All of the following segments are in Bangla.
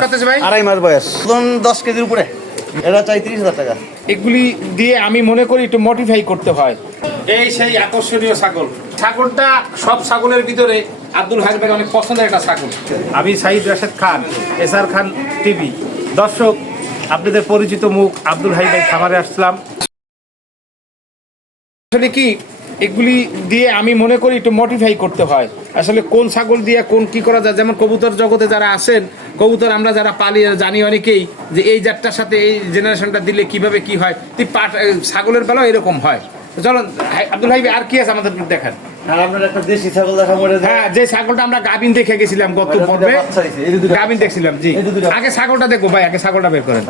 ভাই 2.5 মাস বয়স, 10 কেজির উপরে। এটা চাই 30,000 টাকা। এগুলি দিয়ে আমি মনে করি একটু মডিফাই করতে হয়। এই সেই আকর্ষণীয় ছাগল। ছাগলটা সব ছাগলের ভিতরে আব্দুল হাই ভাই অনেক পছন্দের একটা ছাগল। আমি সাইদ রাশেদ খান, এসআর খান টিভি। দর্শক, আপনাদের পরিচিত মুখ আব্দুল হাই ভাই খামারে আসলাম। আসলে কি এগুলি দিয়ে আমি মনে করি একটু মডিফাই করতে হয়। আসলে কোন ছাগল দিয়ে কোন কি করা যায়, যেমন কবুতর জগতে যারা আছেন, কবুতর আমরা যারা পালি জানি অনেকেই যে এই জাতটার সাথে এই জেনারেশনটা দিলে কিভাবে কি হয়। ছাগলের বেলাও এরকম হয়। চলো আব্দুল ভাই আর কি আছে আমাদের দেখান। আর আপনার একটা দেশি ছাগল দেখা পড়ে। হ্যাঁ, যে ছাগলটা আমরা গাবিন দেখে গেছিলাম গত পর্বে, গাবিন দেখছিলাম। জি, আগে ছাগলটা দেখো ভাই, আগে ছাগলটা বের করেন।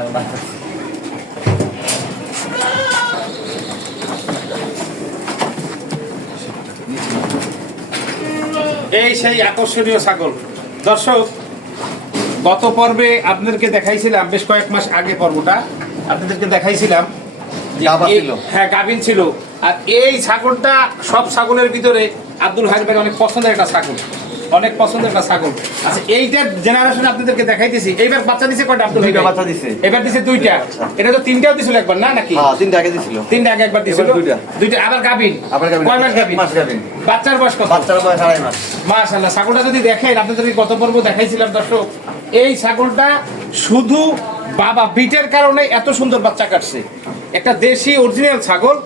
এই সেই আকর্ষণীয় ছাগল। দর্শক, গত পর্বে আপনাদেরকে দেখাইছিলাম, বেশ কয়েক মাস আগে পর্বটা আপনাদেরকে দেখাইছিলাম, হ্যাঁ গাভিন ছিল। আর এই ছাগলটা সব ছাগলের ভিতরে আব্দুল হাই ভাই অনেক পছন্দের একটা ছাগল, অনেক পছন্দের একটা ছাগল। আচ্ছা, এইটার জেনারেশন আপনাদেরকে দেখাইতেছি। এইবার বাচ্চা দিছে কয়টা আব্দুল ভাই? বাচ্চা দিছে, এবার দিছে 2টা। এটা তো 3টাও দিছিল একবার, না নাকি? হ্যাঁ, 3টা আগে দিছিল। 3টা আগে একবার দিছিল, 2টা আবার গাভিন। কয় মাস গাভিন? মাস গাভিন। বাচ্চার বয়স কত? বাচ্চার বয়স 2.5 মাস। মাশাআল্লাহ। ছাগলটা যদি দেখেন, আপনাদেরকে গত পর্ব দেখাইছিলাম দর্শক, এই ছাগলটা শুধু বাবা বিটের কারণে এত সুন্দর বাচ্চা কাটছে। একটা দেশি অরিজিনাল ছাগল,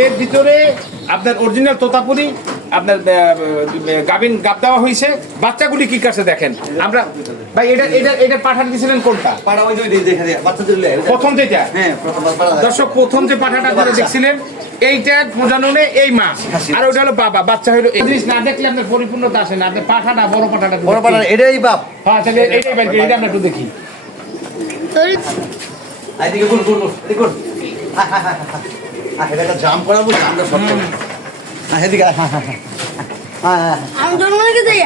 এর ভিতরে আপনার অরিজিনাল তোতাপুরি, আপনার গাবিন গাব দেওয়া হয়েছে। বাচ্চাগুলি কি কাছে দেখেন। আমরা ভাই এটা পাঠান দিয়েছিলেন কোনটা? প্রথম যেটা, দর্শক প্রথম যে পাঠাটা আপনারা দেখছিলেন, এইটা প্রজননে এই মা, আর ওইটা হলো বাবা। বাচ্চা হলো এই জিনিস না দেখলে আপনার পরিপূর্ণতা আসে না। আপনার পাঠাটা বড় পাঠাটা, বড় পাঠা এটাই বাপ। হ্যাঁ, তাহলে এইটাই বাইর করি, এটা আমরা একটু দেখি। আইদিকে গুল গুল দেখুন। এটা একটা জাম করাবো, জামটা শর্ট করব। এদিকে আমি জন্ম থেকে যাই।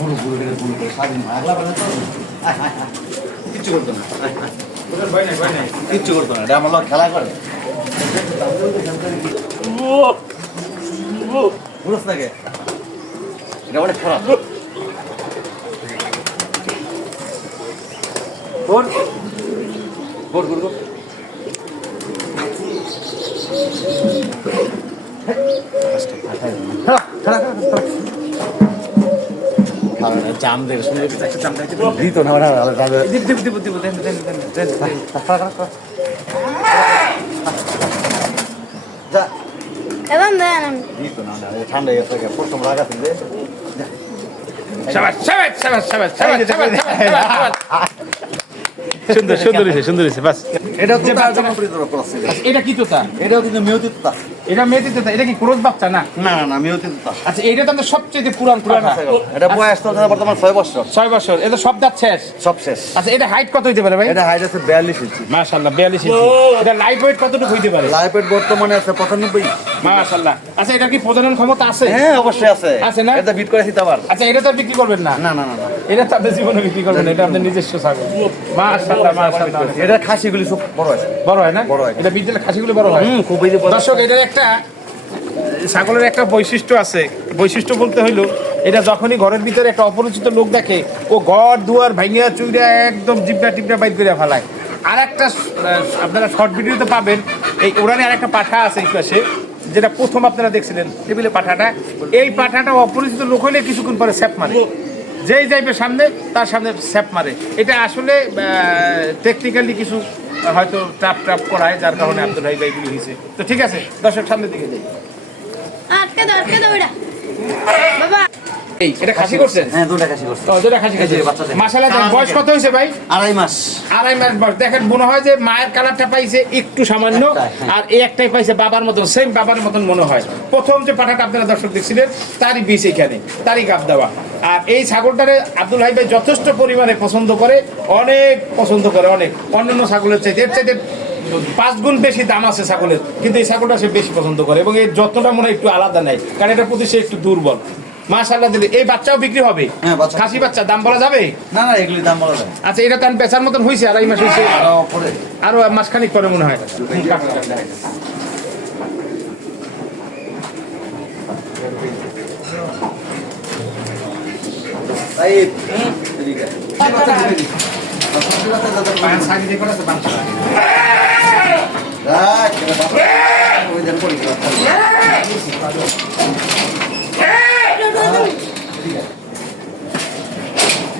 গুলো গুলো এটা গুলো স্বাধীন আগলা বাজে তো কিচ্ছু করতো না। ভয় নাই, ভয় নাই, কিচ্ছু করতো না। এটা আমার লোক খেলা করে। বুঝছ নাকি? এটা অনেক খারাপ। বোর বোর বোর বোর জাম দেখ শুনে একটা জাম দিত না। যা এখন দেন দিত না, ঠান্ডা গেছে প্রথম লাগাতে দে। শাবাশ শাবাশ শাবাশ শাবাশ শাবাশ শাবাশ শাবাশ। সুন্দর সুন্দর হয়েছে, সুন্দর হয়েছে। বাস, এটা তো তার জন্য পরিচিত ক্রস। এটা কি তোতা? এটাও কিন্তু মেয়তি তোতা। এটা মেয়েতি তোতা। এটা কি ক্রস বাচ্চা না? না না না, মেয়তি তোতা। আচ্ছা, এটা তো আমাদের সবচেয়ে পুরান পাঠা। এটা বয়স তো বর্তমান 6 বছর। 6 বছর। এটা সব দাঁত শেষ, সব শেষ। আচ্ছা, এটা হাইট কত হইতে পারে ভাই? এটা হাইট আছে 42 ইঞ্চি। মাশাআল্লাহ, 42 ইঞ্চি। এটা লাইফ ওয়েট কতটুকু হইতে পারে? লাইফ ওয়েট বর্তমানে আছে 95। মাশাআল্লাহ। আচ্ছা, এটা কি প্রজনন ক্ষমতা আছে? হ্যাঁ, অবশ্যই আছে। আছে না? এটা বিট করে দিতে পার। আচ্ছা, এটা তো বিক্রি করবেন না? না না না, এটা তো আপনি জীবনে বিক্রি করবেন না, এটা আপনার নিজস্ব ছাগল। মাশাআল্লাহ মাশাআল্লাহ। এটা খাসিগুলি সব বড় আছে। বড় হয় না? বড় হয়। এটা বিদ্যালয় খাসিগুলো বড় হয়। খুব এই যে দর্শক, এটার একটা ছাগলের একটা বৈশিষ্ট্য আছে। বৈশিষ্ট্য বলতে হইলো, এটা যখনই ঘরের ভিতরে একটা অপরিচিত লোক দেখে, ও ঘর দুয়ার ভাঙিয়া চুইরা একদম জিব্বা টিপটা বাইর করে ফেলায়। আর একটা আপনারা শর্ট ভিডিওতে পাবেন, এই ওরানে আর একটা পাঠা আছে এই পাশে, যেটা প্রথম আপনারা দেখছিলেন টেবিলে পাঠাটা। এই পাঠাটা অপরিচিত লোক হইলে কিছুক্ষণ পরে স্যাপ মারে। যেই যাইবে সামনে, তার সামনে স্যাপ মারে। এটা আসলে টেকনিক্যালি কিছু হয়তো ট্রাপ করায়, যার কারণে আব্দুল হাই ভাইগুলি হয়েছে। তো ঠিক আছে দর্শক, সামনের দিকে যাই। আটকে দাও ওইটা বাবা। এই এটা খাসি করছেন? হ্যাঁ, দুটো খাসি করছে। ও, দুটো খাসি করছে। মাশাআল্লাহ। বয়স কত হয়েছে ভাই? 2.5 মাস। 2.5 মাস বয়স। দেখেন, মনে হয় যে মায়ের কালারটা পাইছে একটু সামান্য, আর এই একটাই পাইছে বাবার মতন, সেম বাবার মতন মনে হয়। প্রথম যে পাঠাটা আপনারা দর্শক দেখছিলেন, তারই বীজ এখানে, তারই গাব দেওয়া। আর এই ছাগলটারে আব্দুল হাই ভাই যথেষ্ট পরিমাণে পছন্দ করে, অনেক পছন্দ করে, অনেক। অন্যান্য ছাগলের চাইতে এর চাইতে 5 গুণ বেশি দাম আছে ছাগলের, কিন্তু এই ছাগলটা সে বেশি পছন্দ করে, এবং এর যত্নটা মনে হয় একটু আলাদা নেয়, কারণ এটার প্রতি সে একটু দুর্বল। মাশাআল্লাহ। দিলে এই বাচ্চাও বিক্রি হবে? হ্যাঁ, বাচ্চা। খাসি বাচ্চা দাম বলা যাবে না না, এগুলি দাম বলা যায়। আচ্ছা, এটা তার বেচার মতন হয়েছে? 2.5 মাস হয়েছে? পরে আরো মাসখানিক পরে মনে হয়। এই এদিকে পায়ের সাইডে দেখো না তো বাচ্চা লাগে।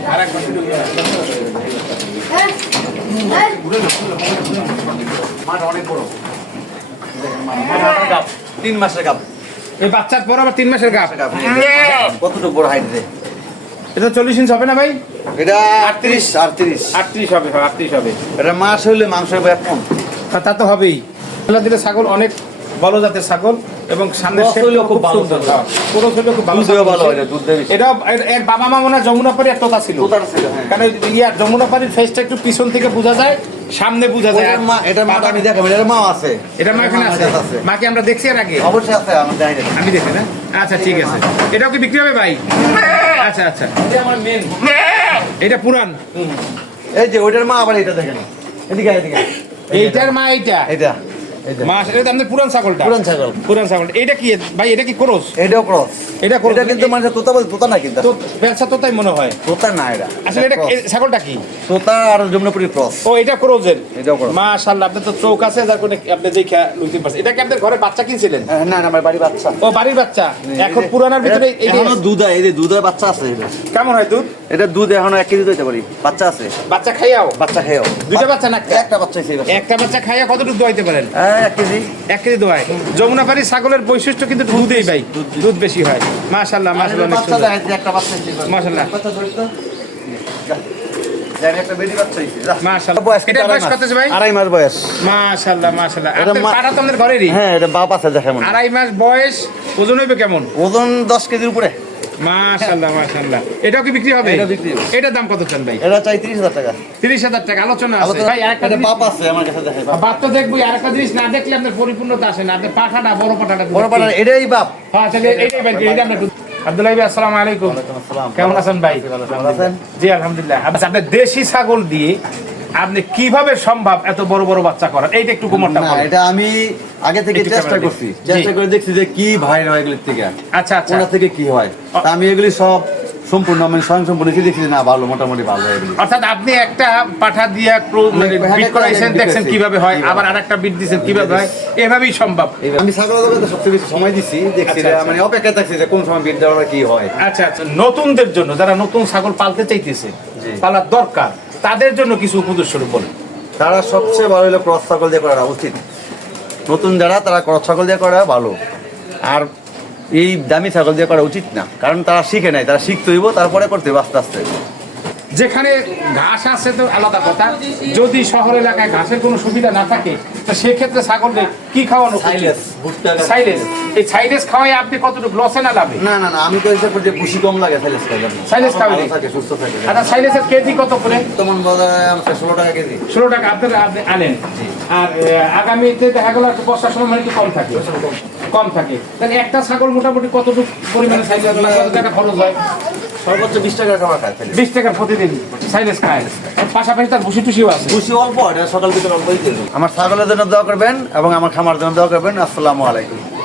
আরেকবার শুরু করো। মাঠ অনেক বড়। মাঠ 3 মাসের গাব। এই বাচ্চার পর আবার 3 মাসের গাব। কতটুকু বড় হাইট রে? এটা 40 ইঞ্চ হবে না ভাই? এটা 38 38 হবে, 38 হবে। এটা মাস হইলে মাংস হবে কম। তা তো হবেই। এগুলা দিলে ছাগল অনেক ভালো জাতের ছাগল এবং সামনের ক্রস হইলেও খুব ভালো সুন্দর। ছাগল। পুরো হইলেও খুব ভালো দুধেও ছাগল। ভালো হয়, এটা দুধ দেয় বেশি। এটা এর বাবা মা মনে হয় যমুনাপাড়ি একটা ছিল। তোতার ছিল, হ্যাঁ। কারণ ইয়ার যমুনাপাড়ির ফেসটা একটু পিছন থেকে বোঝা যায়, সামনে বোঝা যায়। ওটার মা, এটার মা আমি দেখাবো, এটার মা আছে। এটা মা এখানে আছে। আছে। মাকে আমরা দেখছি এর আগে। অবশ্যই আছে, আমার দেখাই দেবে। আমি দেখি না? আচ্ছা ঠিক আছে। এটাও কি বিক্রি হবে ভাই? আচ্ছা আচ্ছা। এটা আমার মেন। এটা পুরান। এই যে ওইটার মা আবার এটা দেখেন। এদিকে এদিকে। এইটার মা এইটা। এটা এটা মা এটা আমাদের পুরান ছাগলটা। পুরান ছাগল। পুরান ছাগল। এটা কি ভাই? এটা কি ক্রস? এটাও ক্রস। এটা ক্রস। এটা কিন্তু মানে তোতা বলে তোতা না কিন্তু। তো ব্যবসা তো তাই মনে হয়। তোতা না এটা। আসলে এটা এই ছাগলটা কি? তোতা আর যমুনাপুরি ক্রস। ও এটা ক্রোজের। এটাও ক্রস। মাশাআল্লাহ, আপনি তো চোখ আছে যার কোনে আপনি দেখা লুইতে পারছেন। এটা কি আপনাদের ঘরে বাচ্চা কিনছিলেন? না না, আমার বাড়ি বাচ্চা। ও বাড়ির বাচ্চা। এখন পুরানার ভিতরে এই এখনো দুধ হয়, এই যে দুধের বাচ্চা আছে এটা। কেমন হয় দুধ? এটা দুধ এখনো 1 কেজি দিতে পারি। বাচ্চা আছে। বাচ্চা খাইয়াও? বাচ্চা খেয়েও। দুইটা বাচ্চা না? একটা বাচ্চা ছিল। একটা বাচ্চা খাইয়া কতটুকু দোয়াইতে পারেন? 1 কেজি। 1 কেজি দোয়ায়। যমুনাপাড়ি ছাগলের বৈশিষ্ট্য কিন্তু দুধেই ভাই, দুধ বেশি হয়। মাশাআল্লাহ মাশাআল্লাহ, অনেক বাচ্চা সুন্দর। দেখাইছি, একটা বাচ্চা ছিল। মাশাআল্লাহ। বাচ্চা ধরিস তো। একটা বেবি বাচ্চা হইছে। যা। মাশাআল্লাহ। বয়স এটা বয়স কত আছে ভাই? 2.5 মাস বয়স। মাশাআল্লাহ মাশাআল্লাহ। এটা আপনার মা- পাটা তো আমাদের ঘরেরই। হ্যাঁ, এটা বাপ আছে দেখে মনে। 2.5 মাস বয়স, ওজন হইবে কেমন? ওজন 10 কেজির উপরে। মাশাআল্লাহ মাশাআল্লাহ। এটাও কি বিক্রি হবে? এটা বিক্রি হবে। এটার দাম কত চান ভাই? এটা চাই 30,000 টাকা। 30,000 টাকা আলোচনা আছে আলোচনা- ভাই। আরেকটা এটা জিনিস- বাপ আছে আমার কাছে দেখে। বাপ তো দেখবই, আরেকটা জিনিস না দেখলে আপনার পরিপূর্ণতা আসে না। আপনি পাঠাটা বড় পাঠাটা বড় পাড়া এটাই বাপ। হ্যাঁ তাহলে এইটাই ভাই, এইটা আমরা একটু- আব্দুল্লাহ ভাই আসসালামু আলাইকুম। আসসালাম। কেমন আছেন ভাই? ভালো আছেন? জি আলহামদুলিল্লাহ। আচ্ছা, আপনি দেশি ছাগল দিয়ে আপনি কিভাবে সম্ভব এত বড় বড় বাচ্চা করার? এইটা একটু কুমোরটা না, বলেন। এটা আমি আগে থেকে একটু চেষ্টা ক্যামেরা করছি। দিন। চেষ্টা জি। করে দেখছি যে কি ভাই হয় এগুলোর থেকে। আচ্ছা আচ্ছা। কোথা থেকে কি হয়। তা আমি এগুলি সব সম্পূর্ণ মানে স্বয়ং সম্পূর্ণ দেখছি যে না ভালো, মোটামুটি ভালো হয় এগুলি। অর্থাৎ আপনি একটা পাঠা দিয়ে মানে হ্যাঁ, বিট করাইছেন, দেখছেন দেখেছি। কিভাবে হয়, কিভাবে। আবার আরেকটা বিট দিয়েছেন কিভাবে হয়, এভাবেই সম্ভব। আমি ছাগল জগতে সবচেয়ে বেশি সময় দিচ্ছি, দেখছি আচ্ছা, যে আচ্ছা। মানে অপেক্ষা থাকছি যে কোন সময় বিট দেওয়ার কি হয়। আচ্ছা আচ্ছা। নতুনদের জন্য, যারা নতুন ছাগল পালতে চাইতেছে, জি। পালার দরকার, তাদের জন্য কিছু উপদেশ স্বরূপ বলেন। তারা সবচেয়ে ভালো হলো ক্রস ছাগল দিয়ে করা উচিত। নতুন যারা তারা ক্রস ছাগল দিয়ে করা ভালো। আর এই দামি ছাগল দিয়ে করা উচিত না, কারণ তারা শিখে নাই, তারা শিখতে হইব, তারপরে করতে হইব আস্তে আস্তে। যেখানে ঘাস আছে তো আলাদা কথা, যদি শহর এলাকায় ঘাসের কোনো সুবিধা না থাকে, তো সেক্ষেত্রে ছাগলকে কি খাওয়ানো? সাইলেস। এই সাইলেস খাওয়াই আপনি কতটুকু লসে না লাভে? না না না, আমি তো হিসাব করছি বুসি কম লাগে সাইলেস খাই। সাইলেস খাওয়াই? ভালো থাকে, সুস্থ থাকে। আচ্ছা, সাইলেসের কেজি কত করে? বর্তমান বাজারে 16 টাকা কেজি। 16 টাকা আপনারা আনেন। আর আগামীতে দেখা গেল একটু বর্ষার সময় মানে একটু কম থাকে, কম থাকে। তাহলে একটা ছাগল মোটামুটি কতটুকু পরিমাণে সাইলেস, কত টাকা খরচ হয়? সর্বোচ্চ 20 টাকা খাবার খায় সাইলেস। 20 টাকা প্রতিদিন সাইলেস খায়। পাশাপাশি তার ভুসি টুসিও আছে। বুসি অল্প, এটা সকাল বিকেল অল্পই দিল। আমার ছাগলের জন্য দোয়া করবেন এবং আমার খামার জন্য দোয়া করবেন। আসসালামু আলাইকুম।